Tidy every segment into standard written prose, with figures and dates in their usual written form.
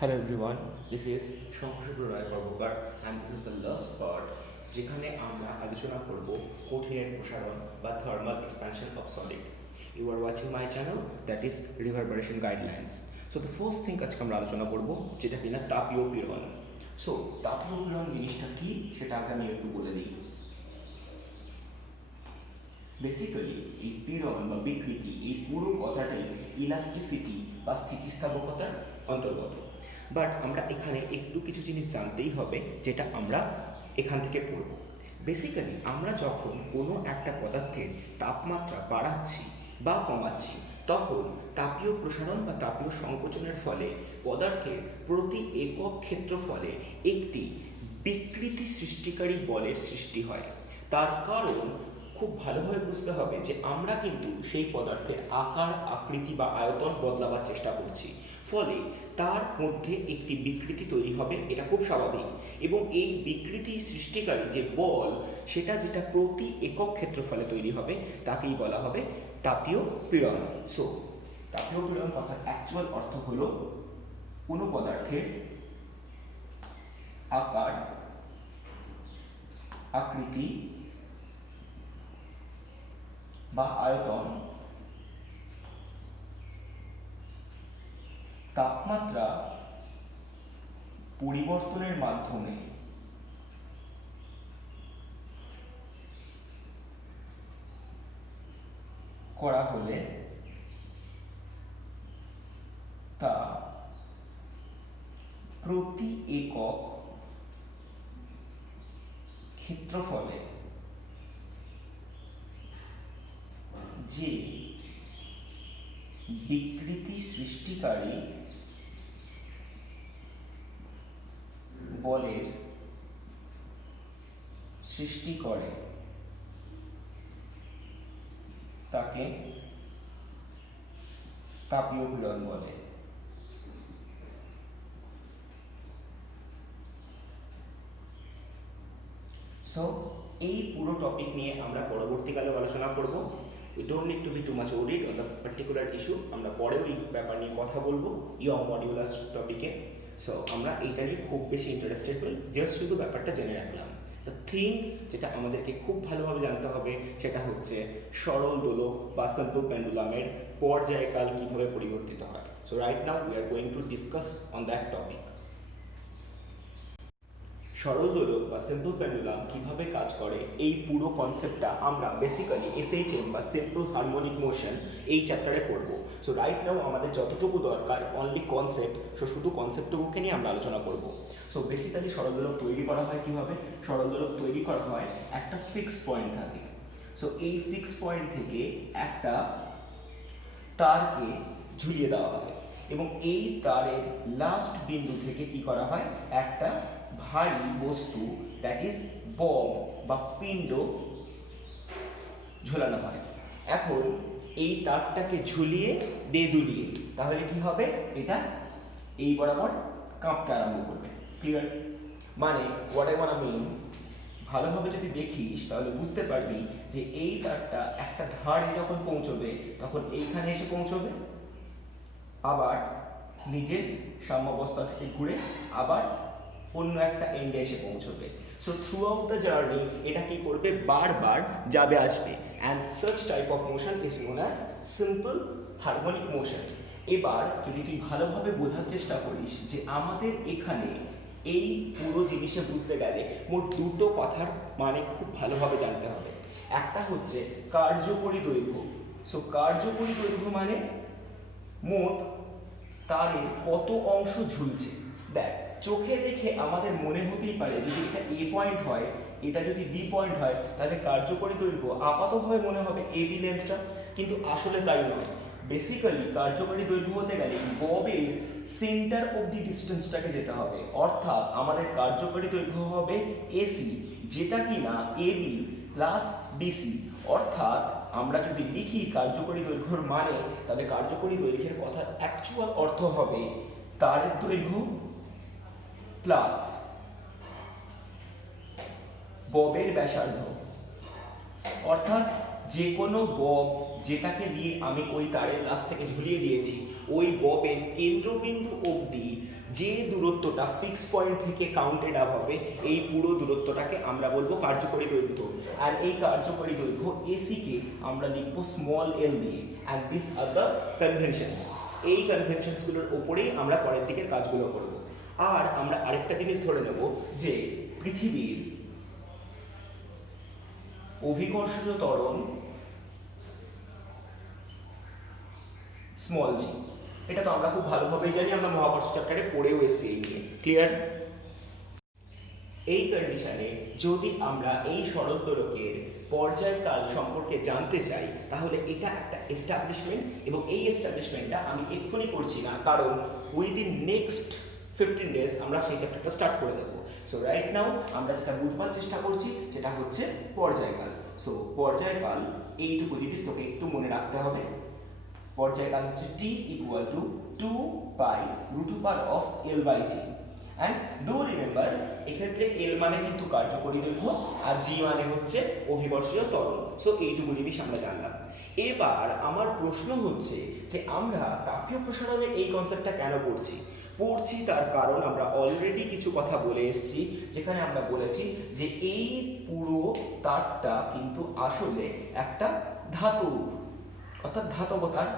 Hello everyone, this is Shankar Rai Prabhakar and this is the last part যেখানে আমরা আলোচনা করব কঠিনের প্রসারণ বা thermal expansion of solid. You are watching my channel that is reverberation guidelines. So the first thing আজকে আমরা আলোচনা করব যেটা কিনা তাপীয় পীড়ন. So তাপীয় পীড়ন জিনিসটা কি সেটা আগে আমি একটু বলে দিই. বেসিক্যালি এই পীড়ন বা বিকৃতি এই পুরো কথাটাই ইলাস্টিসিটি বা স্থিতিস্থাপকতার অন্তর্গত। বাট আমরা এখানে একটু কিছু জিনিস জানতেই হবে যেটা আমরা এখান থেকে পড়ব। বেসিক্যালি আমরা যখন কোনো একটা পদার্থের তাপমাত্রা বাড়াচ্ছি বা কমাচ্ছি তখন তাপীয় প্রসারণ বা তাপীয় সংকোচনের ফলে পদার্থের প্রতি একক ক্ষেত্রফলে একটি বিকৃতি সৃষ্টিকারী বলের সৃষ্টি হয়। তার কারণ খুব ভালোভাবে বুঝতে হবে যে আমরা কিন্তু সেই পদার্থের আকার আকৃতি বা আয়তন বদলাবার চেষ্টা করছি, ফলে তার মধ্যে একটি বিকৃতি তৈরি হবে, এটা খুব স্বাভাবিক। এবং এই বিকৃতি সৃষ্টিকারী যে বল সেটা যেটা প্রতি একক ক্ষেত্রফলে তৈরি হবে তাকেই বলা হবে তাপীয় পীড়ন। সো তাপীয় পীড়ন কথার অ্যাকচুয়াল অর্থ হলো কোনো পদার্থের আকার আকৃতি বা আয়তন তাপমাত্রা পরিবর্তনের মাধ্যমে করা হলে তা প্রতি একক ক্ষেত্রফলে যে বিকৃতি সৃষ্টিকারী বলের সৃষ্টি করে তাকে তাপীয় পীড়ন বলে। সো এই পুরো টপিক নিয়ে আমরা পরবর্তীকালে আলোচনা করব। We don't need to be too much worried on the particular issue. আমরা পরেও এই ব্যাপার নিয়ে কথা বলবো ইয়ং মডিউলাস টপিকে। সো আমরা এইটা নিয়ে খুব বেশি ইন্টারেস্টেড নই, জাস্ট শুধু ব্যাপারটা জেনে রাখলাম। দ্য থিং যেটা আমাদেরকে খুব ভালোভাবে জানতে হবে সেটা হচ্ছে সরল দোলক বা সিম্পল পেন্ডুলামের পর্যায়কাল কীভাবে পরিবর্তিত হয়। So right now we are going to discuss on that topic. সরল দোলক বা সিম্পল পেন্ডুলাম কিভাবে কাজ করে এই পুরো কনসেপ্টটা আমরা বেসিক্যালি এসএইচএম বা সিম্পল হারমোনিক মোশন এই চ্যাপ্টারে পড়বো। সো রাইট নাও আমাদের যতটুকু দরকার অনলি কনসেপ্ট, সো শুধু কনসেপ্টটুকুকে নিয়ে আমরা আলোচনা করব। সো বেসিক্যালি সরল দোলক তৈরি করা হয় কিভাবে? সরল দোলক তৈরি করা হয় একটা ফিক্সড পয়েন্ট থাকে। সো এই ফিক্সড পয়েন্ট থেকে একটা তারকে ঝুলিয়ে দেওয়া হবে এবং এই তারের লাস্ট বিন্দু থেকে কি করা হয়, একটা ভারী বস্তু দ্যাট ইজ বব বা পিণ্ড ঝোলানো হয়। এখন এই তারটাকে ঝুলিয়ে দুলিয়ে তাহলে কি হবে, এটা এই বরাবর কাঁপতে আরম্ভ করবে। ক্লিয়ার? মানে হোয়াট আই ওয়ান্ট মিন, ভালোভাবে যদি দেখিস তাহলে বুঝতে পারবি যে এই তারটা একটা ধারে যখন পৌঁছবে তখন এইখানে এসে পৌঁছবে, আবার নিজের সাম্যাবস্থা থেকে ঘুরে আবার অন্য একটা এন্ডে এসে পৌঁছবে। So through out the journey এটা কি করবে, বারবার যাবে আসবে, and such type of motion is known as simple harmonic motion. এবার যদি তুই ভালোভাবে বোঝার চেষ্টা করিস যে আমাদের এখানে এই পুরো জিনিসে বুঝতে গেলে মোট দুটো কথার মানে খুব ভালোভাবে জানতে হবে। একটা হচ্ছে কার্যকরী দৈর্ঘ্য। সো কার্যকরী দৈর্ঘ্য মানে মোট তারের কত অংশ ঝুলছে। দেখ, চোখে দেখে আমাদের মনে হতেই পারে যদি এটা এ পয়েন্ট হয়, এটা যদি বি পয়েন্ট হয়, তাহলে কার্যকরী দৈর্ঘ্য আপাতভাবে মনে হবে এ বি লেন্থটা, কিন্তু আসলে তাই নয়। বেসিক্যালি কার্যকরী দৈর্ঘ্য হতে গেলে ববের সেন্টার অফ দি ডিস্টেন্সটাকে যেতে হবে, অর্থাৎ আমাদের কার্যকরী দৈর্ঘ্য হবে এসি, যেটা কিনা এ বি প্লাস বিসি। অর্থাৎ আমরা যদি লিখি কার্যকরী দৈর্ঘ্যের মানে, তাহলে কার্যকরী দৈর্ঘ্যের কথার অ্যাকচুয়াল অর্থ হবে তারের দৈর্ঘ্য প্লাস ববের ব্যাসার্ধ। অর্থাৎ যে কোনো বব যেটাকে দিয়ে আমি ওই তারের লাস্ট থেকে ঝুলিয়ে দিয়েছি, ওই ববের কেন্দ্রবিন্দু অবধি যে দূরত্বটা ফিক্স পয়েন্ট থেকে কাউন্টেড আপ হবে এই পুরো দূরত্বটাকে আমরা বলবো কার্যকরী দৈর্ঘ্য। আর এই কার্যকরী দৈর্ঘ্য এসিকে আমরা লিখবো স্মল এল দিয়ে। And this are the conventions. এই কনভেনশনসগুলোর ওপরেই আমরা পরের দিকের কাজগুলো করব। আর আমরা আরেকটা জিনিস ধরে নেব যে পৃথিবীর অভিকর্ষীয় ত্বরণ স্মল জি। এটা তো আমরা খুব ভালোভাবেই জানি, আমরা মহাকর্ষ চ্যাপ্টারে পড়েও এসেছি এই নিয়ে। ক্লিয়ার? এই কন্ডিশনে যদি আমরা এই সড়কদোলকের পর্যায়কাল সম্পর্কে জানতে চাই তাহলে এটা একটা এস্টাবলিশমেন্ট, এবং এই এস্টাবলিশমেন্টটা আমি এক্ষুনি করছি না, কারণ উইদিন নেক্সট 15 days আমরা সেই চ্যাপ্টারটা স্টার্ট করে দেবো। সো রাইট নাও আমরা যেটা বুঝবার চেষ্টা করছি সেটা হচ্ছে পর্যায়কাল। সো পর্যায়কাল এইটুকু জিনিস তোকে একটু মনে রাখতে হবে। পর্যায়কাল হচ্ছে t equal to 2 pi root over of L by G, and do remember এক্ষেত্রে L মানে কিন্তু কার্যকরী দৈর্ঘ্য আর G মানে হচ্ছে অভিকর্ষীয় ত্বরণ। সো এইটুকু জিনিস আমরা জানলাম। এবার আমার প্রশ্ন হচ্ছে যে আমরা তাপীয় প্রসারণের এই কনসেপ্টটা কেন পড়ছি তার কারণ আমরা অলরেডি কিছু কথা বলে এসেছি, যেখানে আমরা বলেছি যে এই পুরো তারটা কিন্তু আসলে একটা ধাতু, অর্থাৎ ধাতব তার।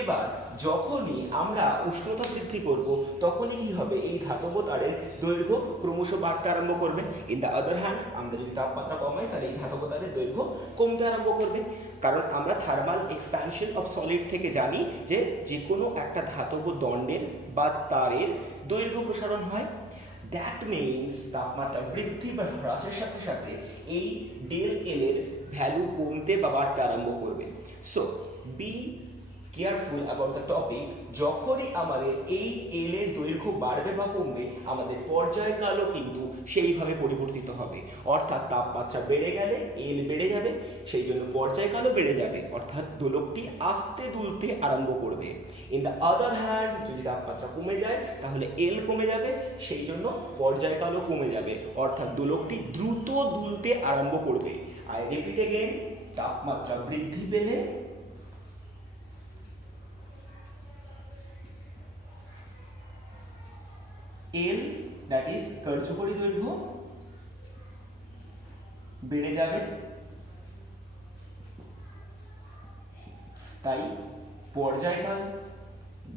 এবার যখনই আমরা উষ্ণতা বৃদ্ধি করব তখনই কি হবে, এই ধাতব তারের দৈর্ঘ্য ক্রমশ বাড়তে আরম্ভ করবে। ইন দ্য আদার হ্যান্ড আমরা যদি তাপমাত্রা কমাই তাহলে এই ধাতব তারের দৈর্ঘ্য কমতে আরম্ভ করবে, কারণ আমরা থার্মাল এক্সপ্যানশন অফ সলিড থেকে জানি যে যে কোনো একটা ধাতব দণ্ডের বা তারের দৈর্ঘ্য প্রসারণ হয়। দ্যাট মিনস তাপমাত্রা বৃদ্ধি বা হ্রাসের সাথে সাথে এই ডেল এল এর ভ্যালু কমতে বা বাড়তে আরম্ভ করবে। So be careful about the topic. যখনই আমাদের এই এল এর দৈর্ঘ্য বাড়বে বা কমবে আমাদের পর্যায়কালও কিন্তু সেইভাবে পরিবর্তিত হবে, অর্থাৎ তাপমাত্রা বেড়ে গেলে এল বেড়ে যাবে, সেই জন্য পর্যায়কালও বেড়ে যাবে, অর্থাৎ দোলকটি আস্তে দুলতে আরম্ভ করবে। ইন দ্য আদার হ্যান্ড যদি তাপমাত্রা কমে যায় তাহলে এল কমে যাবে, সেই জন্য পর্যায়কালও কমে যাবে, অর্থাৎ দোলকটি দ্রুত দুলতে আরম্ভ করবে। আই রিপিট এগেইন, তাপমাত্রা বৃদ্ধি পেলে এল, দ্যাট ইজ কার্যকরী দৈর্ঘ্য, বেড়ে যাবে, তাই পর্যায়কাল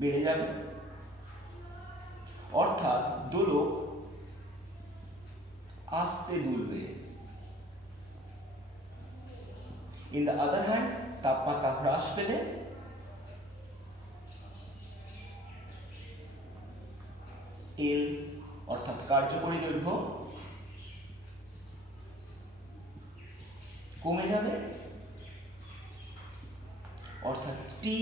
বেড়ে যাবে, অর্থাৎ দোলক আস্তে দুলবে। ইন দ্য আদার হ্যান্ড তাপমাত্রা হ্রাস পেলে এল অর্থাৎ কার্যকরী দৈর্ঘ্য কমে যাবে, অর্থাৎ টি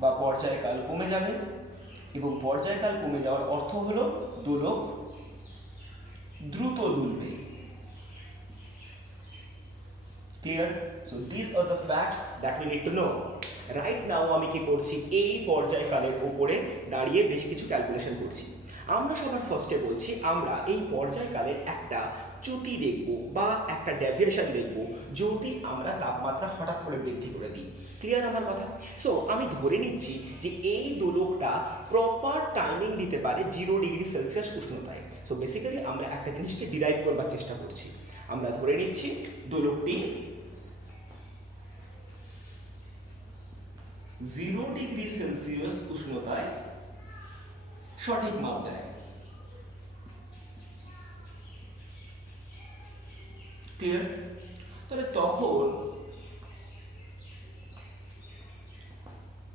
বা পর্যায়কাল কমে যাবে, এবং পর্যায়কাল কমে যাওয়ার অর্থ হলো দোলক দ্রুত দুলবে। Clear? So these are the facts that we need to know. Right now আমি কি করছি, এই পর্যায়কালের উপরে দাঁড়িয়ে বেশ কিছু ক্যালকুলেশন করছি। আমরা সবার ফার্স্টে বলছি আমরা এই পর্যায়কালের একটা চ্যুতি দেখব বা একটা ডেভিয়েশন দেখব যদি আমরা তাপমাত্রা হঠাৎ করে বৃদ্ধি করে দিই। ক্লিয়ার আমার কথা? সো আমি ধরে নিচ্ছি যে এই দোলকটা প্রপার টাইমিং দিতে পারে 0 ডিগ্রি সেলসিয়াস উষ্ণতায়। সো বেসিক্যালি আমরা একটা জিনিসকে ডিরাইভ করবার চেষ্টা করছি। আমরা ধরে নিচ্ছি দোলকটি 0 ডিগ্রি সেলসিয়াস উষ্ণতায় সঠিক মাপ দেয়। ক্লিয়ার? তাহলে তখন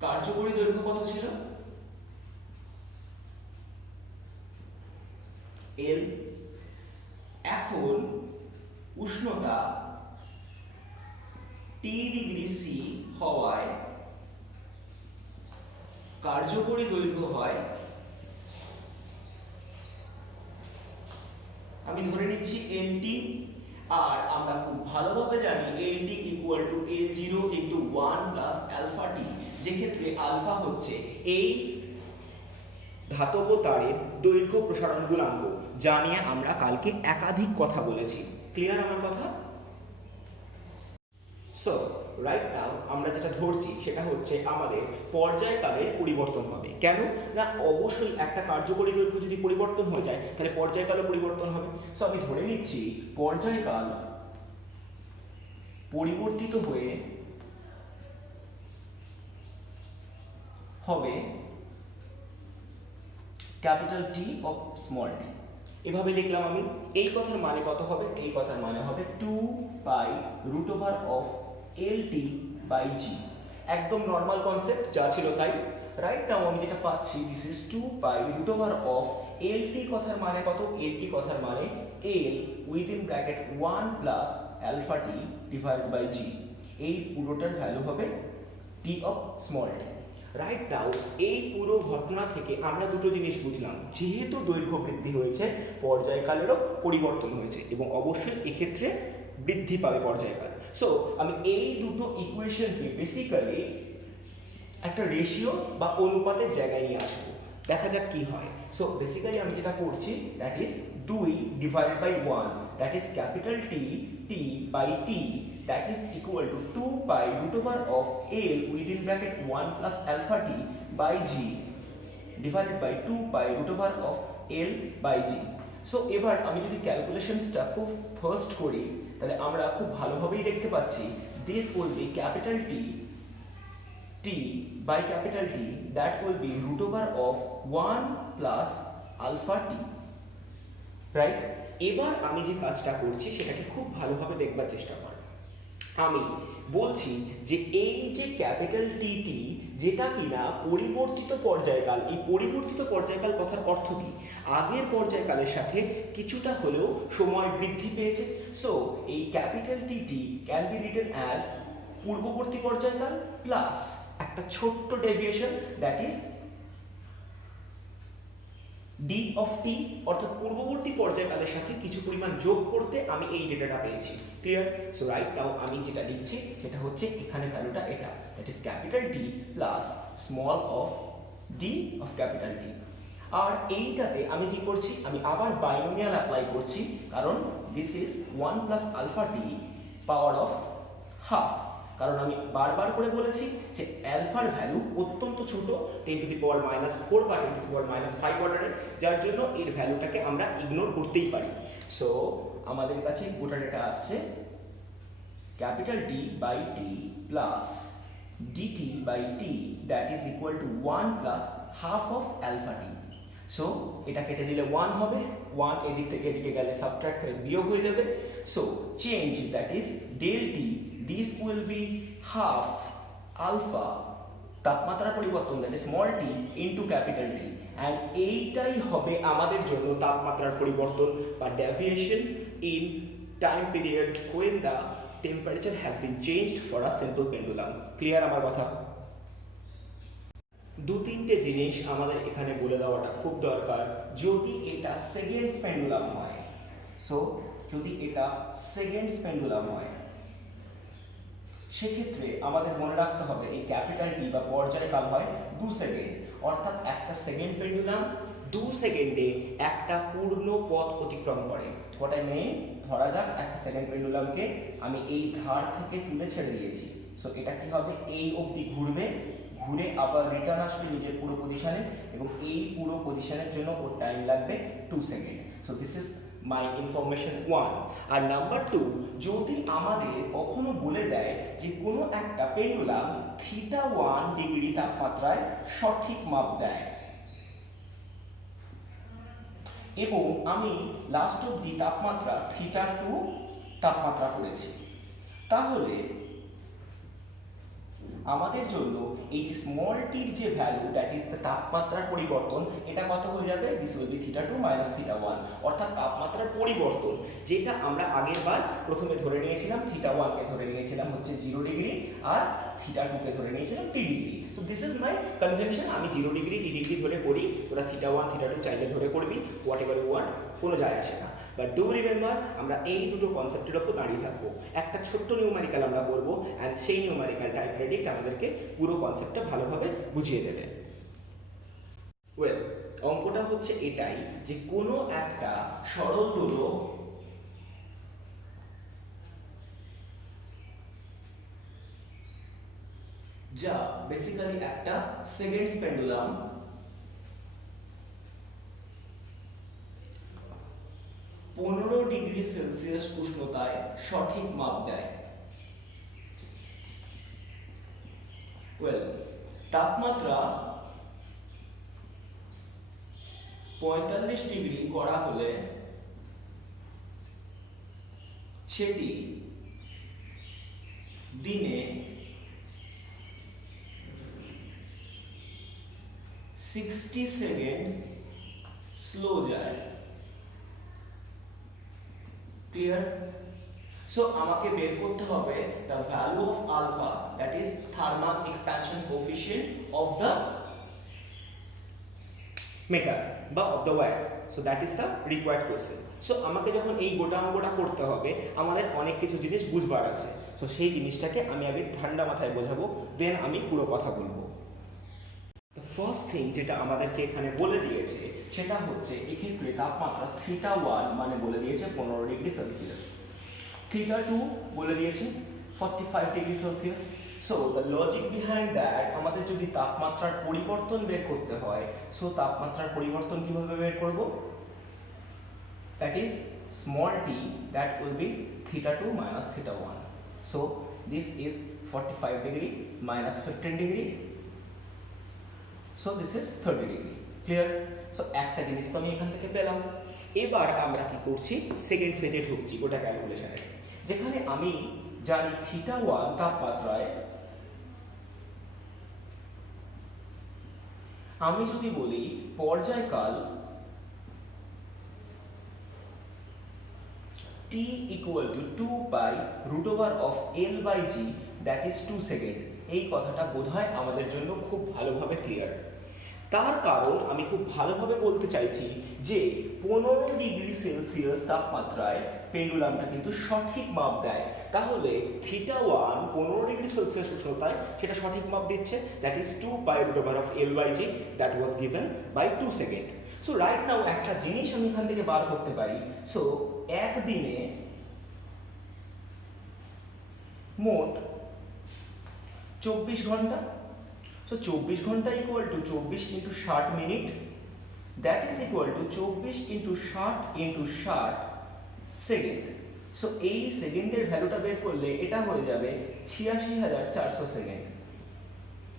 কার্যকরী দৈর্ঘ্য কত ছিল? এল। এখন উষ্ণতা টি ডিগ্রি সি হওয়ায় কার্যকরী দৈর্ঘ্য হয়, আমি ধরে নিচ্ছি এলটি, আর আমরা খুব ভালোভাবে জানি LT equal to L0 into 1 plus alpha T, যেক্ষেত্রে আলফা হচ্ছে এই ধাতব তারের দৈর্ঘ্য প্রসারণ গুণাঙ্ক, যা নিয়ে আমরা কালকে একাধিক কথা বলেছি। ক্লিয়ার আমার কথা? সো রাইট নাও আমরা যেটা ধরছি সেটা হচ্ছে আমাদের পর্যায়কালের পরিবর্তন হবে। কেন না, অবশ্যই একটা কার্যকরী দৈর্ঘ্য যদি পরিবর্তন হয়ে যায় তাহলে পর্যায়কালও পরিবর্তন হবে। সো আমি ধরে নিচ্ছি পর্যায়কাল পরিবর্তিত হয়ে হবে ক্যাপিটাল টি অফ স্মল টি। এভাবে লিখলাম আমি। এই কথার মানে কত হবে? এই কথার মানে হবে 2 pi root over of L T by G. একদম নর্মাল কনসেপ্ট, যা ছিল তাই। রাইট নাও আমি যেটা পাচ্ছি, this is 2 pi root over of L T কথার মানে কত? এল টি কথার মানে L within bracket 1 plus alpha T divide by G. এই পুরোটার ভ্যালু হবে T of small T. Right now এই পুরো ঘটনা থেকে আমরা দুটো জিনিস বুঝলাম, যেহেতু দৈর্ঘ্য বৃদ্ধি হয়েছে পর্যায়কালেরও পরিবর্তন হয়েছে এবং অবশ্যই এক্ষেত্রে বৃদ্ধি পাবে পর্যায়কাল। সো আমি এই দুটো ইকুয়েশনকে বেসিক্যালি একটা রেশিও বা অনুপাতের জায়গায় নিয়ে আসবো, দেখা যাক কি হয়। সো বেসিক্যালি আমি যেটা করছি that is 2 divide by 1 that is capital T T by T that is equal to 2 pi root over of L within bracket 1 plus alpha t by g divided by 2 pi root over of L by g. So এবার আমি যদি ক্যালকুলেশনসটা খুব first করি তাহলে আমরা খুব ভালোভাবেই দেখতে পাচ্ছি this will be capital T by capital T that will be root over of 1 plus alpha t. Right? এবার আমি যে কাজটা করছি সেটাকে খুব ভালোভাবে দেখবার চেষ্টা করব। আমি বলছি যে এই যে ক্যাপিটাল টি যেটা কিনা পরিবর্তিত পর্যায়কাল, এই পরিবর্তিত পর্যায়কাল কথার অর্থ কি? আগের পর্যায়কালের সাথে কিছুটা হলেও সময় বৃদ্ধি পেয়েছে। সো এই capital T can be written as পূর্ববর্তী পর্যায়কাল প্লাস একটা ছোট্ট deviation that is D of T, অর্থাৎ পূর্ববর্তী পর্যায়কালের সাথে কিছু পরিমাণ যোগ করতে আমি এই ডেটাটা পেয়েছি। ক্লিয়ার? সো রাইট নাও আমি যেটা লিখছি সেটা হচ্ছে এখানে ভ্যালুটা এটা, that is capital T plus small of D of capital T. আর এইটাতে আমি কি করছি, আমি আবার বাইনোমিয়াল অ্যাপ্লাই করছি, কারণ this is 1 plus alpha T power of half. কারণ আমি বারবার করে বলেছি যে অ্যালফার ভ্যালু অত্যন্ত ছোট, 10 টু দি পাওয়ার -4 বা 10 টু দি পাওয়ার -5 অর্ডারে, যার জন্য এর ভ্যালুটাকে আমরা ইগনোর করতেই পারি। সো আমাদের কাছে গোটা ডেটা আসছে capital T by T plus DT by T that is equal to 1 plus half of alpha T. So এটা কেটে দিলে 1 হবে, 1 এদিক থেকে এদিকে গেলে সাবট্রাক্ট হয়ে বিয়োগ হয়ে যাবে। So change that is del T, this will be half alpha তাপমাত্রার পরিবর্তন that is small T into capital T, and এইটাই হবে আমাদের জন্য তাপমাত্রার পরিবর্তন বা deviation in time period when the temperature has been changed for a simple pendulum. Clear আমার কথা? দু তিনটে জিনিস আমাদের এখানে বলে দেওয়াটা খুব দরকার। যদি এটা সেকেন্ডস পেন্ডুলাম হয়, সো যদি এটা সেকেন্ডস পেন্ডুলাম হয় সেক্ষেত্রে আমাদের মনে রাখতে হবে এই ক্যাপিটাল টি বা পর্যায়কাল হয় 2 সেকেন্ড, অর্থাৎ একটা সেকেন্ড পেন্ডুলাম 2 সেকেন্ডে একটা পূর্ণ পথ অতিক্রম করে। হোয়াট আই মিন, ধরা যাক একটা সেকেন্ড পেন্ডুলামকে আমি এই ধার থেকে তুলে ছেড়ে দিয়েছি। সো এটা কি হবে, এই অবধি ঘুরবে, ঘুরে আবার রিটার্ন আসবে নিজের পুরো পজিশনে, এবং এই পুরো পজিশনের জন্য ওর টাইম লাগবে 2 second. So this is my information 1। আর নাম্বার 2, যদি আমাদের কখনো বলে দেয় যে কোনো একটা পেন্ডুলাম θ1 ডিগ্রি তাপমাত্রায় সঠিক মাপ দেয় এবং আমি লাস্ট অবধি তাপমাত্রা θ2 তাপমাত্রা করেছি, তাহলে আমাদের জন্য এই যে স্মল টির যে ভ্যালু দ্যাট ইজ দ্য তাপমাত্রার পরিবর্তন, এটা কত হয়ে যাবে, দিস উইল বি θ2 - θ1, অর্থাৎ তাপমাত্রার পরিবর্তন যেটা আমরা আগের বার প্রথমে ধরে নিয়েছিলাম θ1 কে ধরে নিয়েছিলাম হচ্ছে 0 ডিগ্রি আর θ2 কে ধরে নিয়েছিলাম t degree. So this is my convention, আমি 0 ডিগ্রি t ডিগ্রি ধরে করি, তোরা θ1 θ2 চাইলে ধরে করবি, হোয়াট এভার ইউ ওয়ান্ট, কোনো যায় আসে না। বাট ডু রিমেম্বার, আমরা এই দুটো কনসেপ্টের উপর দাঁড়িয়ে থাকবো। একটা ছোট্ট নিউমেরিক্যাল আমরা করবো, অ্যান্ড সেই নিউমেরিক্যালটা আই প্রেডিক্ট আমাদেরকে পুরো কনসেপ্টটা ভালোভাবে বুঝিয়ে দেবে। ওয়েল, অঙ্কটা হচ্ছে এটাই যে কোনো একটা সরল দোলক যা বেসিক্যালি একটা সেকেন্ডস পেন্ডুলাম, 15 ডিগ্রি সেলসিয়াস উষ্ণতায় সঠিক মাপ দেয়। তাপমাত্রা 45 ডিগ্রি করা হলে সেটি দিনে 60 সেকেন্ড স্লো যায়। ক্লিয়ার? সো আমাকে বের করতে হবে the value of alpha, that is thermal expansion coefficient of the metal বা of the wire. So that is the required question. So আমাকে যখন এই গোটা অঙ্কটা করতে হবে আমাদের অনেক কিছু জিনিস বুঝবার আছে। সো সেই জিনিসটাকে আমি আগে ঠান্ডা মাথায় বোঝাবো, দেন আমি পুরো কথা বলবো। The first thing যেটা আমাদেরকে এখানে বলে দিয়েছে সেটা হচ্ছে এক্ষেত্রে তাপমাত্রা θ1 মানে বলে দিয়েছে 15 ডিগ্রি সেলসিয়াস, θ2 বলে দিয়েছে 45 degree Celsius. So the logic behind that, আমাদের যদি তাপমাত্রার পরিবর্তন বের করতে হয়, সো তাপমাত্রার পরিবর্তন কিভাবে বের করব? That is small t, that will be θ2 minus θ1. So this is 45 degree minus 15 degree. So this is 30 degree. Clear? So একটা জিনিস তো আমি এখান থেকে পেলাম। এবার আমরা কি করছি, সেকেন্ড ফেজে ঢুকছি গোটা ক্যালকুলেশনে, যেখানে আমি জানি θ1 তাপমাত্রায় আমি যদি বলি পর্যায়কাল t equal to 2 pi root over of L by G, that is 2 second. এই কথাটা বোধহয় আমাদের জন্য খুব ভালোভাবে ক্লিয়ার। তার কারণ আমি খুব ভালোভাবে বলতে চাইছি যে 15 ডিগ্রি সেলসিয়াস তাপমাত্রায় পেন্ডুলামটা কিন্তু সঠিক মাপ দেয়। তাহলে θ1 15 ডিগ্রি সেলসিয়াস উষ্ণতায় সেটা সঠিক মাপ দিচ্ছে, that is 2 pi root over of L by G, that was given by 2 second. So right now একটা জিনিস আমি এখান থেকে বার করতে পারি। সো একদিনে মোট 24 ঘন্টা। So 24 ঘন্টা equal to 24 into 60 minute, that is equal to 24 into 60 into 60 second. So এই সেকেন্ডের ভ্যালুটা বের করলে এটা হয়ে যাবে 86,400 second.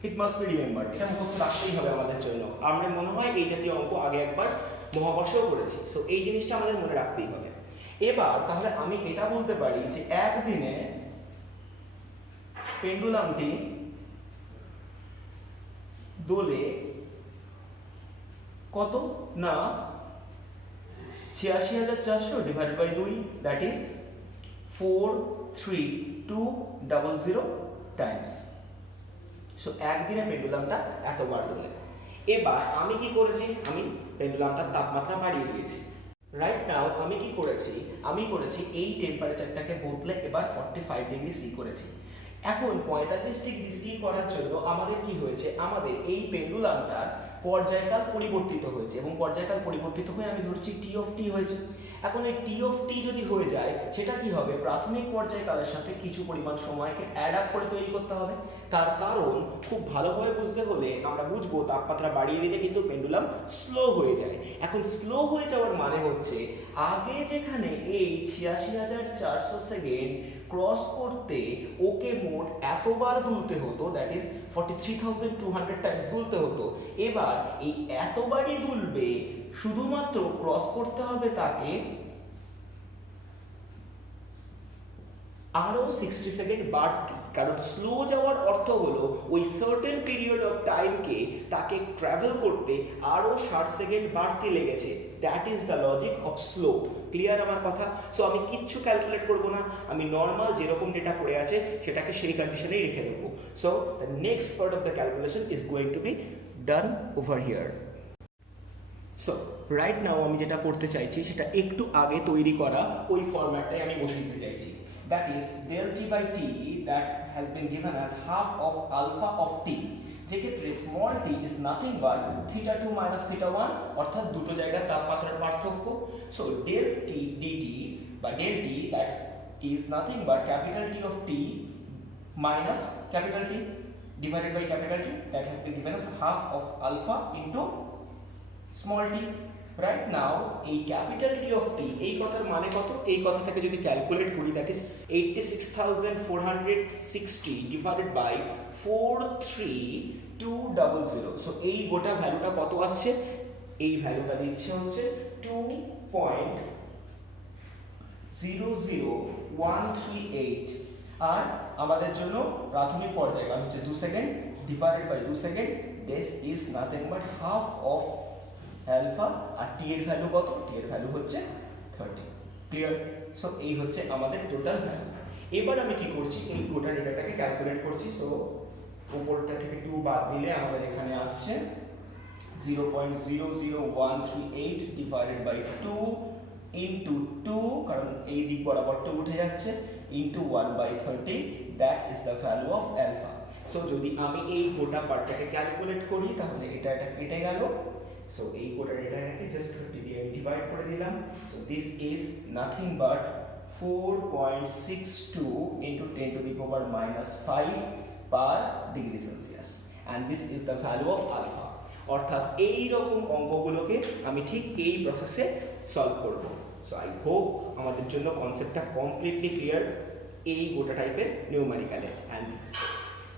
It must be remembered, এটা মুখস্থ রাখতেই হবে আমাদের জন্য। আমরা মনে হয় এই জাতীয় অঙ্ক আগে একবার মহাকর্ষেও করেছি। সো এই জিনিসটা আমাদের মনে রাখতেই হবে। এবার তাহলে আমি এটা বলতে পারি যে একদিনে পেন্ডুলামটি দোলে কত না 86,400 divide by 2, that is 43200 times. So একদিনে পেন্ডুলামটা এতবার দোলে। এবার আমি কি করেছি, আমি পেন্ডুলামটার তাপমাত্রা বাড়িয়ে দিয়েছি। রাইট নাও আমি কি করেছি, আমি করেছি এই টেম্পারেচারটাকে বদলে এবার 45 ডিগ্রি সি করেছি। এখন 45 ডিগ্রি সি করার জন্য আমাদের কি হয়েছে, আমাদের এই পেন্ডুলামটার পর্যায়কাল পরিবর্তিত হয়েছে, এবং পর্যায়কাল পরিবর্তিত হয়ে আমি ধরছি টি অফ টি হয়েছে। এখন এই টি অফ টি যদি হয়ে যায় সেটা কি হবে, প্রাথমিক পর্যায়কালের সাথে কিছু পরিমাণ সময়কে অ্যাড আপ করে তৈরি করতে হবে। তার কারণ খুব ভালোভাবে বুঝতে হলে আমরা বুঝবো তাপমাত্রা বাড়িয়ে দিলে কিন্তু পেন্ডুলাম স্লো হয়ে যায়। এখন স্লো হয়ে যাওয়ার মানে হচ্ছে আগে যেখানে এই 86,400 সেকেন্ড ক্রস করতে ওকে মোট এতবার দুলতে হতো, দ্যাট ইজ 43,200 টাইমস দুলতে হতো, এবার এই এতবারই দুলবে, শুধুমাত্র ক্রস করতে হবে তাকে আরো 60 সেকেন্ড বাড়তি। কারণ স্লো যাওয়ার অর্থ হলো ওই সার্টেন পিরিয়ড অফ টাইমকে তাকে ট্রাভেল করতে আরো 60 সেকেন্ড বাড়তি লেগেছে, that is the logic of slow. Clear আমার কথা? সো আমি কিচ্ছু ক্যালকুলেট করব না, আমি নর্মাল যেরকম ডেটা পড়ে আছে সেটাকে সেই কন্ডিশনেই রেখে দেবো। So the next part of the calculation is going to be done over here. So right now আমি যেটা করতে চাইছি সেটা একটু আগে তৈরি করা ওই ফরম্যাটটাই আমি বসিয়ে দিতে চাইছি। That is del t by t, that has been given as half of alpha of t, যেক্ষেত্রে small t is nothing but θ2 minus θ1, অর্থাৎ দুটো জায়গার তাপমাত্রার পার্থক্য। So del t dt বা del t, that is nothing but capital T of t minus capital T, divided by capital T, that has been given as half of alpha into small t. Right now এই capital T of T এই কথার মানে কত? এই কথাটাকে যদি calculate করি, that is 86,460 divided by 43200. So এই গোটা ভ্যালুটা কত আসছে? এই ভ্যালুটা দিচ্ছে হচ্ছে 2.00138, আর আমাদের জন্য প্রাথমিক পর্যায়কাল হচ্ছে 2 second divided by 2 second, this is nothing but half of alpha. আর টি এর ভ্যালু কত? টি এর ভ্যালু হচ্ছে 30। ক্লিয়ার? সো এই হচ্ছে আমাদের টোটাল ভ্যালু। এবার আমি কি করছি, এই গোটা ডেটাটাকে ক্যালকুলেট করছি। সো উপরটা থেকে 2 বাদ দিলে আমাদের এখানে আসছে 0.00138 ডিভাইডেড বাই 2 ইন্টু 2, কারণ এই দিক বরাবর 2 উঠে যাচ্ছে, into 1/30, that is the value of alpha. So যদি আমি এই গোটা পার্টটাকে ক্যালকুলেট করি তাহলে এটা কেটে গেল। সো এই গোটা ডেটাটাকে জাস্ট 30 দিয়ে ডিভাইড করে দিলাম। So this is nothing but 4.62 into 10 to the power -5 per degree Celsius, and this is the value of alpha. অর্থাৎ এই রকম অঙ্কগুলোকে আমি ঠিক এই প্রসেসে সলভ করব। সো আই হোপ আমাদের জন্য কনসেপ্টটা কমপ্লিটলি ক্লিয়ার এই গোটা টাইপের নিউমেরিক্যালে। অ্যান্ড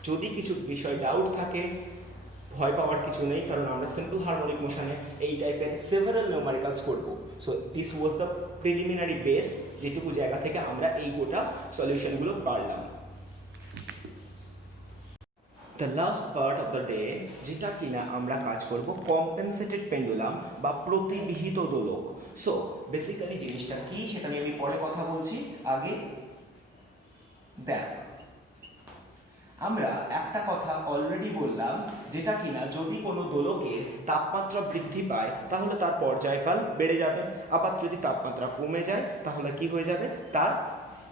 যদি কিছু বিষয় ডাউট থাকে, ভয় পাওয়ার কিছু নেই, কারণ আমরা সিম্পল হারমোনিক মোশনে এই টাইপের সেভারাল নিউমেরিক্যালস করব। So this was the preliminary base, যেটুকু জায়গা থেকে আমরা এই গোটা সলিউশনগুলো পারলাম। The last part of the day, যেটা কিনা আমরা কাজ করব কম্পেনসেটেড পেন্ডুলাম বা প্রতিবিহিত দোলক। সো বেসিক্যালি জিনিসটা কি সেটা নিয়ে আমি পরে কথা বলছি। আগে দেখ, আমরা একটা কথা অলরেডি বললাম, যেটা কিনা যদি কোনো দোলকের তাপমাত্রা বৃদ্ধি পায় তাহলে তার পর্যায়কাল বেড়ে যাবে, আবার যদি তাপমাত্রা কমে যায় তাহলে কি হয়ে যাবে? তার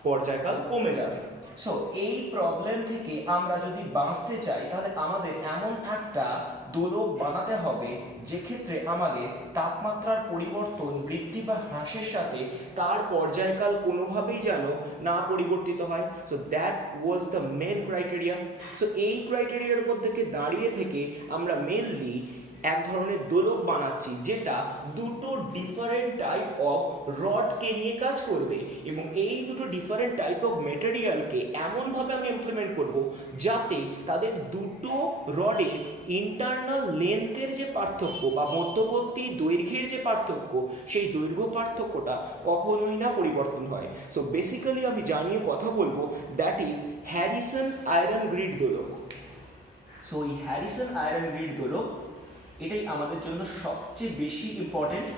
পর্যায়কাল কমে যাবে। সো এই প্রবলেম থেকে আমরা যদি বাঁচতে চাই তাহলে আমাদের এমন একটা দোলক বানাতে হবে যে ক্ষেত্রে আমাদের তাপমাত্রার পরিবর্তন বৃদ্ধি বা হ্রাসের সাথে তার পর্যায়কাল কোনোভাবেই যেন না পরিবর্তিত হয়। So that was the main criteria. So এই ক্রাইটেরিয়ার উপর থেকে দাঁড়িয়ে থেকে আমরা মেনলি এক ধরনের দোলক বানাচ্ছি যেটা দুটো ডিফারেন্ট টাইপ অফ রডকে নিয়ে কাজ করবে, এবং এই দুটো ডিফারেন্ট টাইপ অফ মেটেরিয়ালকে এমনভাবে আমি ইমপ্লিমেন্ট করব যাতে তাদের দুটো রডের ইন্টারনাল লেন্থের যে পার্থক্য বা মধ্যবর্তী দৈর্ঘ্যের যে পার্থক্য, সেই দৈর্ঘ্য পার্থক্যটা কখনোই না পরিবর্তন হয়। সো বেসিক্যালি আমি জানিয়ে কথা বলবো, that is Harrison iron grid দোলক। সো এই হ্যারিসন আয়রন গ্রিড দোলক এটাই আমাদের জন্য সবচেয়ে বেশি important.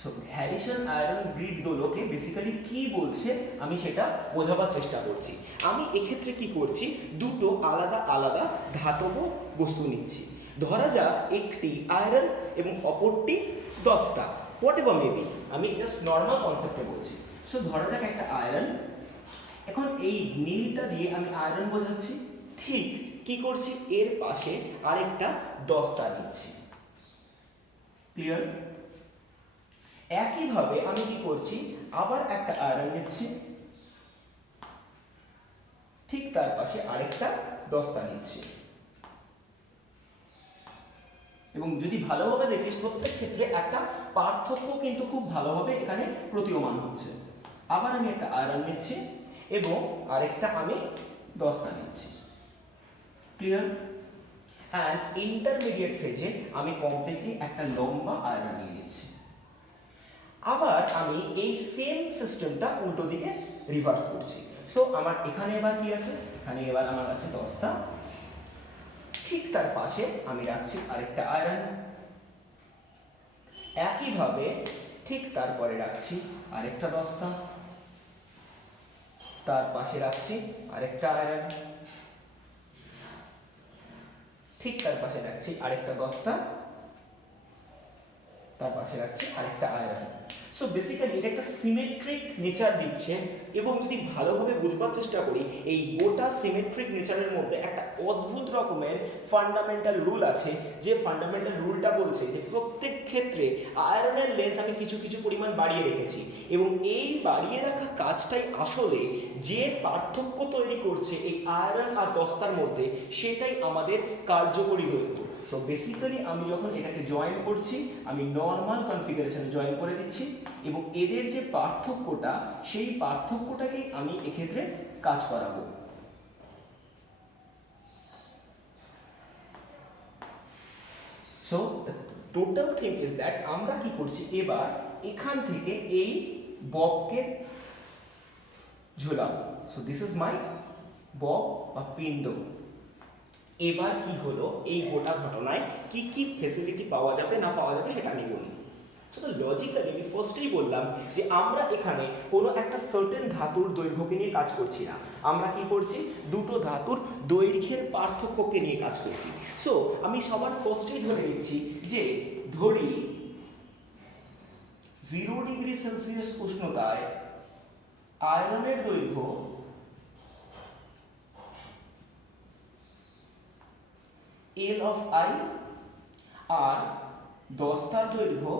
So Harrison iron grid দোলকে বেসিক্যালি কি বলছে আমি সেটা বোঝাবার চেষ্টা করছি। আমি এক্ষেত্রে কি করছি, দুটো আলাদা আলাদা ধাতব বস্তু নিচ্ছি। ধরা যাক একটি আয়রন এবং অপরটি দস্তা, হোয়াট এভার মেবি, আমি জাস্ট নর্মাল কনসেপ্টে বলছি। সো ধরা যাক একটা আয়রন, এখন এই নীলটা দিয়ে আমি আয়রন বোঝাচ্ছি, ঠিক কি করছি, এর পাশে আরেকটা দস্তা নিচ্ছি। ক্লিয়ার? একইভাবে আমি কি করছি, আবার একটা আয়রন নিচ্ছি, ঠিক তার পাশে আরেকটা দস্তা নিচ্ছি, এবং যদি ভালোভাবে দেখিস প্রত্যেক ক্ষেত্রে একটা পার্থক্য কিন্তু খুব ভালোভাবে এখানে প্রতীয়মান হচ্ছে। আবার আমি একটা আয়রন নিচ্ছি এবং আরেকটা আমি দস্তা নিচ্ছি। ক্লিয়ার? অ্যান্ড ইন্টারমিডিয়েট ফেজে আমি কমপ্লিটলি একটা লম্বা আয়রন নিয়ে নিচ্ছি। আবার আমি এই সেম সিস্টেমটা উল্টো দিকে রিভার্স করছি। সো আমার এখানে এবার কি আছে, এখানে এবার আমার কাছে দস্তা, ঠিক তার পাশে আমি রাখছি আরেকটা আয়রন, একইভাবে ঠিক তারপরে রাখছি আরেকটা দস্তা, তার পাশে রাখছি আরেকটা আয়রন, ঠিক তার পাশে রাখছি আরেকটা দস্তা, তার পাশে রাখছি আরেকটা আয়রন। সো বেসিক্যালি এটা একটা সিমেট্রিক নেচার দিচ্ছে, এবং যদি ভালোভাবে বুঝবার চেষ্টা করি এই গোটা সিমেট্রিক নেচারের মধ্যে একটা অদ্ভুত রকমের ফান্ডামেন্টাল রুল আছে, যে ফান্ডামেন্টাল রুলটা বলছে যে প্রত্যেক ক্ষেত্রে আয়রনের লেন্থ আমি কিছু কিছু পরিমাণ বাড়িয়ে রেখেছি, এবং এই বাড়িয়ে রাখা কাজটাই আসলে যে পার্থক্য তৈরি করছে এই আয়রন আর দস্তার মধ্যে, সেটাই আমাদের কার্যকরী দৈর্ঘ্য। সো বেসিক্যালি আমি যখন এটাকে জয়েন করছি, আমি নর্মাল কনফিগারেশনে জয়েন করে দিচ্ছি, এবং এদের যে পার্থক্যটা, সেই পার্থক্যটাকেই আমি এক্ষেত্রে কাজ করাবো। So total thing is that আমরা কি করছি, এবার এখান থেকে এই ববকে ঝোলাবো। So this is my bob বা পিণ্ড। এবার কি হলো, এই গোটা ঘটনায় কি কি ফেসিলিটি পাওয়া যাবে না পাওয়া যাবে সেটা আমি বলি। সো লজিক্যালি আমি ফার্স্টেই বললাম যে আমরা এখানে কোনো একটা সার্টেন ধাতুর দৈর্ঘ্যকে নিয়ে কাজ করছি না, আমরা কি করছি, দুটো ধাতুর দৈর্ঘ্যের পার্থক্যকে নিয়ে কাজ করছি। সো আমি সবার ফার্স্টেই ধরে নিচ্ছি যে ধরি 0 ডিগ্রি সেলসিয়াস উষ্ণতায় আয়রনের দৈর্ঘ্য L of I আর দস্তার দৈর্ঘ্য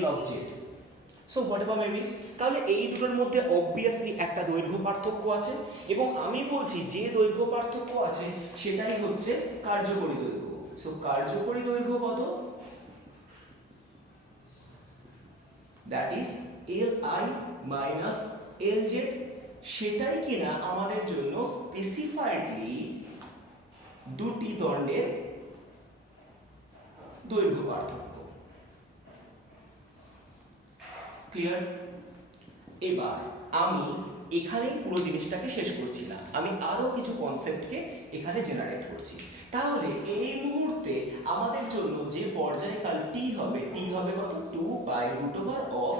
L of Z। So whatever maybe, তাহলে এই দুটোর মধ্যে অবভিয়াসলি একটা দৈর্ঘ্য পার্থক্য আছে, এবং আমি বলছি যে দৈর্ঘ্য পার্থক্য আছে সেটাই হচ্ছে কার্যকরী দৈর্ঘ্য। সো কার্যকরী দৈর্ঘ্য কত, that is Li minus Lz, সেটাই কিনা আমাদের জন্য স্পেসিফাইডলি দুটি দণ্ডের দৈর্ঘ্য পার্থক্য। ক্লিয়ার? এবার আমি এখানেই পুরো জিনিসটাকে শেষ করছি না, আমি আরো কিছু কনসেপ্টকে এখানে জেনারেট করছি। তাহলে এই মুহূর্তে আমাদের জন্য যে পর্যায়কাল টি হবে, টি হবে কত, 2 √of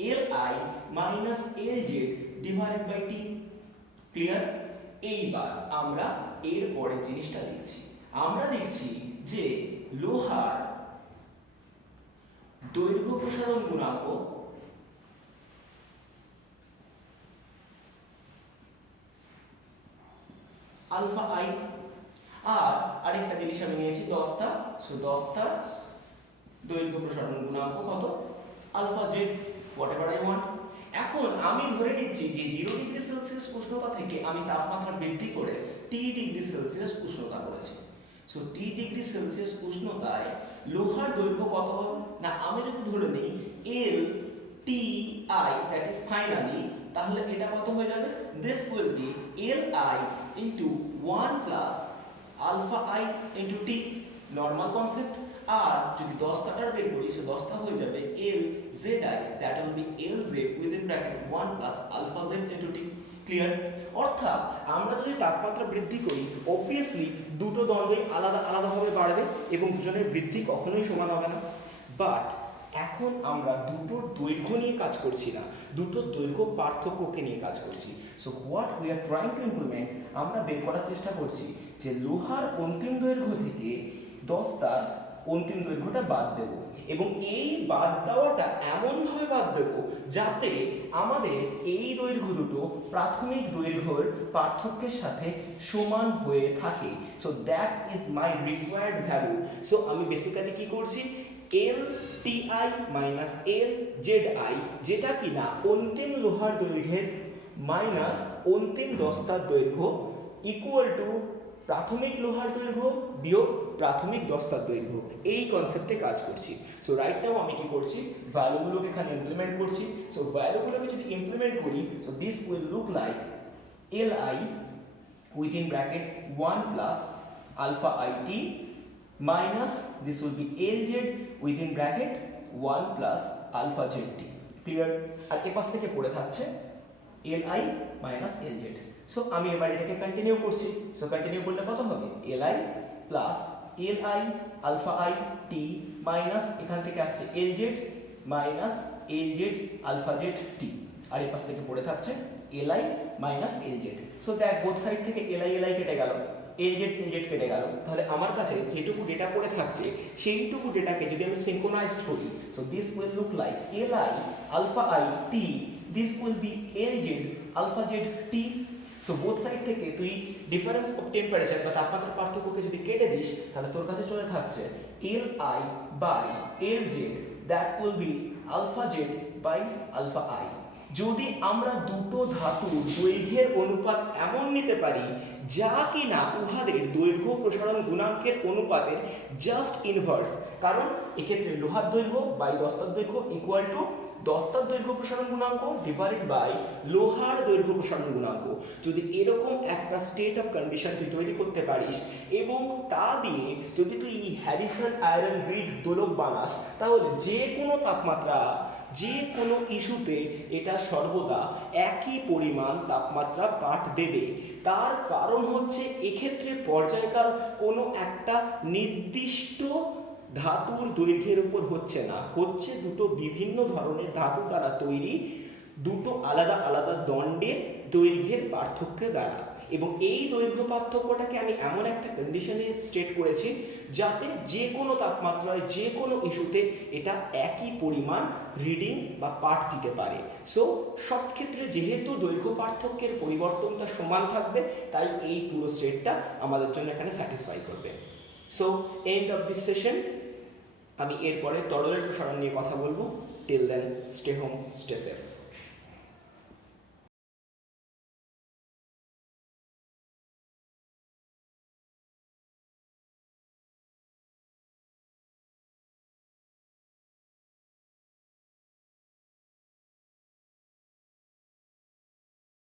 Li minus Lz divided by T. Clear? এইবার আমরা এর পরের জিনিসটা লিখছি, আমরা লিখছি যে লোহার দৈর্ঘ্য প্রসারণ গুণাঙ্ক আলফা আই, আর আরেকটা জিনিস আমি নিয়েছি দস্তা। সো দস্তা দৈর্ঘ্য প্রসারণ গুণাঙ্ক কত, alpha Z, whatever I want. এখন আমি ধরে নিচ্ছি যে 0 ডিগ্রি সেলসিয়াস উষ্ণতা থেকে আমি তাপমাত্রা বৃদ্ধি করে টি ডিগ্রি সেলসিয়াস উষ্ণতা করেছি। সো টি ডিগ্রি সেলসিয়াস উষ্ণতায় লোহার দৈর্ঘ্য কত হবে না, আমি যদি ধরে নিই L T I, that is finally, তাহলে এটা কত হয়ে যাবে, this will be L I into 1 plus alpha I into T, normal concept. আর যদি দস্তাটার বের করি, সে দস্তা হয়ে যাবে L Z I, that will be L Z within bracket 1 plus alpha Z into T. Clear? অর্থাৎ আমরা যদি তাপমাত্রা বৃদ্ধি করি, অবভিয়াসলি দুটো দণ্ডই আলাদা আলাদাভাবে বাড়বে এবং দুজনের বৃদ্ধি কখনোই সমান হবে না। বাট এখন আমরা দুটোর দৈর্ঘ্য নিয়ে কাজ করছি না, দুটোর দৈর্ঘ্য পার্থক্যকে নিয়ে কাজ করছি। So what we are trying to implement, আমরা বের করার চেষ্টা করছি যে লোহার অন্তিম দৈর্ঘ্য থেকে দস্তার অন্তিম দৈর্ঘ্যটা বাদ দেব, এবং এই বাদ দেওয়াটা এমনভাবে বাদ দেব যাতে আমাদের এই দৈর্ঘ্য দুটো প্রাথমিক দৈর্ঘ্যের পার্থক্যের সাথে সমান হয়ে থাকে। So that is my required value. So আমি বেসিক্যালি কি করছি, L T I minus L Z I, যেটা কিনা অন্তিম লোহার দৈর্ঘ্যের মাইনাস অন্তিম দস্তার দৈর্ঘ্য ইকুয়াল টু প্রাথমিক লোহার দৈর্ঘ্য বিয়োগ প্রাথমিক দস্তার দৈর্ঘ্য, এই কনসেপ্টে কাজ করছি। সো রাইট নাও আমি কি করছি, ভ্যালুগুলোকে এখানে ইমপ্লিমেন্ট করছি। সো ভ্যালুগুলোকে যদি ইমপ্লিমেন্ট করি, so this will look like L I within bracket 1 plus alpha I T minus this will be Lz within bracket 1 plus alpha zt. Clear? আর এই পাশ থেকে পড়ে থাকছে Li minus Lz. সো আমি এবার এটাকে কন্টিনিউ করছি। সো কন্টিনিউ করলে কত হবে, Li plus Li alpha I t minus এখান থেকে আসছে Lz minus Lz alpha z t, আর এই পাশ থেকে পড়ে থাকছে Li minus Lz. সো দেখ বোথ সাইড থেকে Li কেটে গেল, LZ কেটে গেল, তাহলে আমার কাছে যেটুকু ডেটা পড়ে থাকছে সেইটুকু ডেটাকে যদি আমি সিঙ্ক্রোনাইজড করি, so this will look like Li alpha I T, this will B LZ alpha Z T। So both side থেকে তুই ডিফারেন্স অফ টেম্পারেচার বা তাপমাত্রার পার্থক্যকে যদি কেটে দিস, তাহলে তোর কাছে চলে থাকছে Li by LZ, that will be alpha Z by alpha I. যদি আমরা দুটো ধাতুর দৈর্ঘ্যের অনুপাত এমন নিতে পারি যা কিনা উহাদের দৈর্ঘ্য প্রসারণ গুণাঙ্কের অনুপাতের জাস্ট ইনভার্স, কারণ এক্ষেত্রে লোহার দৈর্ঘ্য বাই দস্তার দৈর্ঘ্য ইকুয়াল টু দস্তার দৈর্ঘ্য প্রসারণ গুণাঙ্ক ডিভাইডেড বাই লোহার দৈর্ঘ্য প্রসারণ গুণাঙ্ক। যদি এরকম একটা স্টেট অফ কন্ডিশন তুই তৈরি করতে পারিস এবং তা দিয়ে যদি তুই হ্যারিসন আয়রন গ্রিড দোলক বানাস, তাহলে যে কোনো তাপমাত্রা যে কোনো ইস্যুতে এটা সর্বদা একই পরিমাণ তাপমাত্রা পাঠ দেবে। তার কারণ হচ্ছে এক্ষেত্রে পর্যায়কাল কোনো একটা নির্দিষ্ট ধাতুর দৈর্ঘ্যের উপর হচ্ছে না, হচ্ছে দুটো বিভিন্ন ধরনের ধাতু দ্বারা তৈরি দুটো আলাদা আলাদা দণ্ডের দৈর্ঘ্যের পার্থক্য দ্বারা। এবং এই দৈর্ঘ্য পার্থক্যটাকে আমি এমন একটা কন্ডিশনে স্টেট করেছি যাতে যে কোনো তাপমাত্রায় যে কোনো ইস্যুতে এটা একই পরিমাণ রিডিং বা পাঠ দিতে পারে। সো সব ক্ষেত্রে যেহেতু দৈর্ঘ্য পার্থক্যের পরিবর্তনটা সমান থাকবে, তাই এই পুরো স্টেটটা আমাদের জন্য এখানে স্যাটিসফাই করবে। So end of this session. আমি এরপরে তরলের প্রসারণ নিয়ে কথা বলবো। Till then stay home, stay safe.